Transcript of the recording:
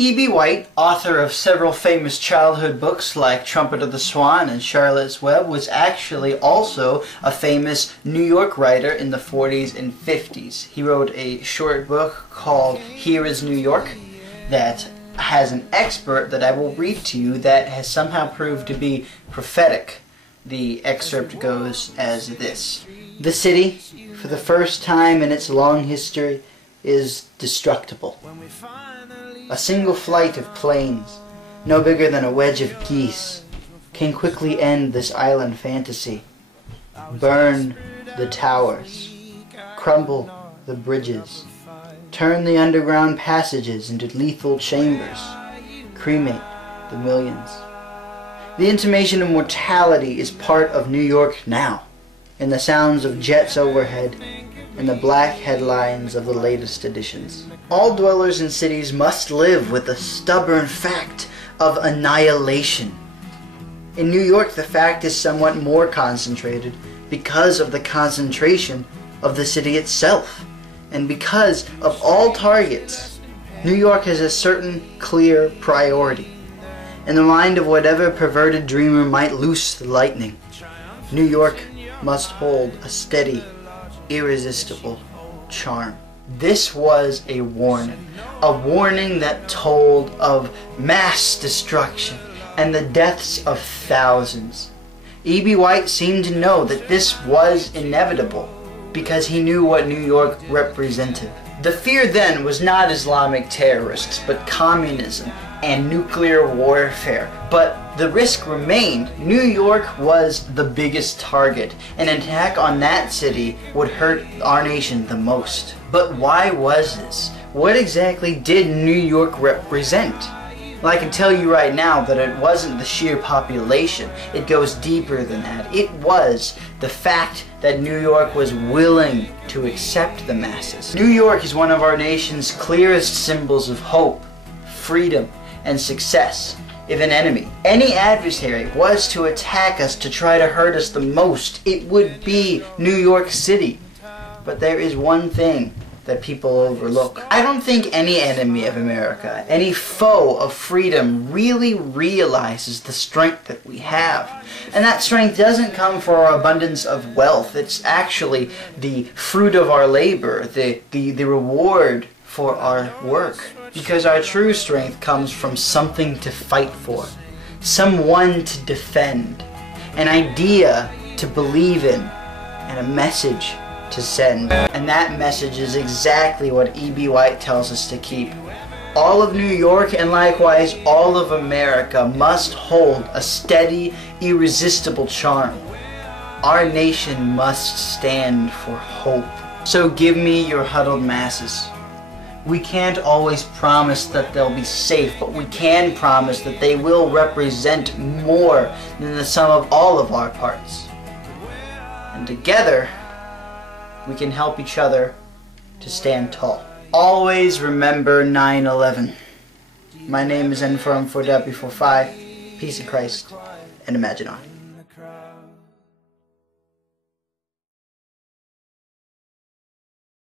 E.B. White, author of several famous childhood books like Trumpet of the Swan and Charlotte's Web, was actually also a famous New York writer in the 40s and 50s. He wrote a short book called Here is New York that has an expert that I will read to you that has somehow proved to be prophetic. The excerpt goes as this. The city, for the first time in its long history, is destructible. A single flight of planes, no bigger than a wedge of geese, can quickly end this island fantasy. Burn the towers, crumble the bridges, turn the underground passages into lethal chambers, cremate the millions. The intimation of mortality is part of New York now, in the sounds of jets overhead and the black headlines of the latest editions. All dwellers in cities must live with the stubborn fact of annihilation. In New York, the fact is somewhat more concentrated because of the concentration of the city itself. And because of all targets, New York has a certain clear priority. In the mind of whatever perverted dreamer might loose the lightning, New York must hold a steady, irresistible charm. This was a warning that told of mass destruction and the deaths of thousands. E.B. White seemed to know that this was inevitable because he knew what New York represented. The fear then was not Islamic terrorists, but communism and nuclear warfare. But the risk remained. New York was the biggest target. An attack on that city would hurt our nation the most. But why was this? What exactly did New York represent? Well, I can tell you right now that it wasn't the sheer population. It goes deeper than that. It was the fact that New York was willing to accept the masses. New York is one of our nation's clearest symbols of hope, freedom, and success. If an enemy, any adversary, was to attack us to try to hurt us the most, it would be New York City. But there is one thing that people overlook. I don't think any enemy of America, any foe of freedom, really realizes the strength that we have. And that strength doesn't come from our abundance of wealth. It's actually the fruit of our labor, the reward for our work. Because our true strength comes from something to fight for, someone to defend, an idea to believe in, and a message to send. And that message is exactly what E.B. White tells us to keep. All of New York, and likewise all of America, must hold a steady, irresistible charm. Our nation must stand for hope. So give me your huddled masses. We can't always promise that they'll be safe, but we can promise that they will represent more than the sum of all of our parts. And together, we can help each other to stand tall. Always remember 9/11. My name is N for M4W45. Peace in Christ, and imagine on.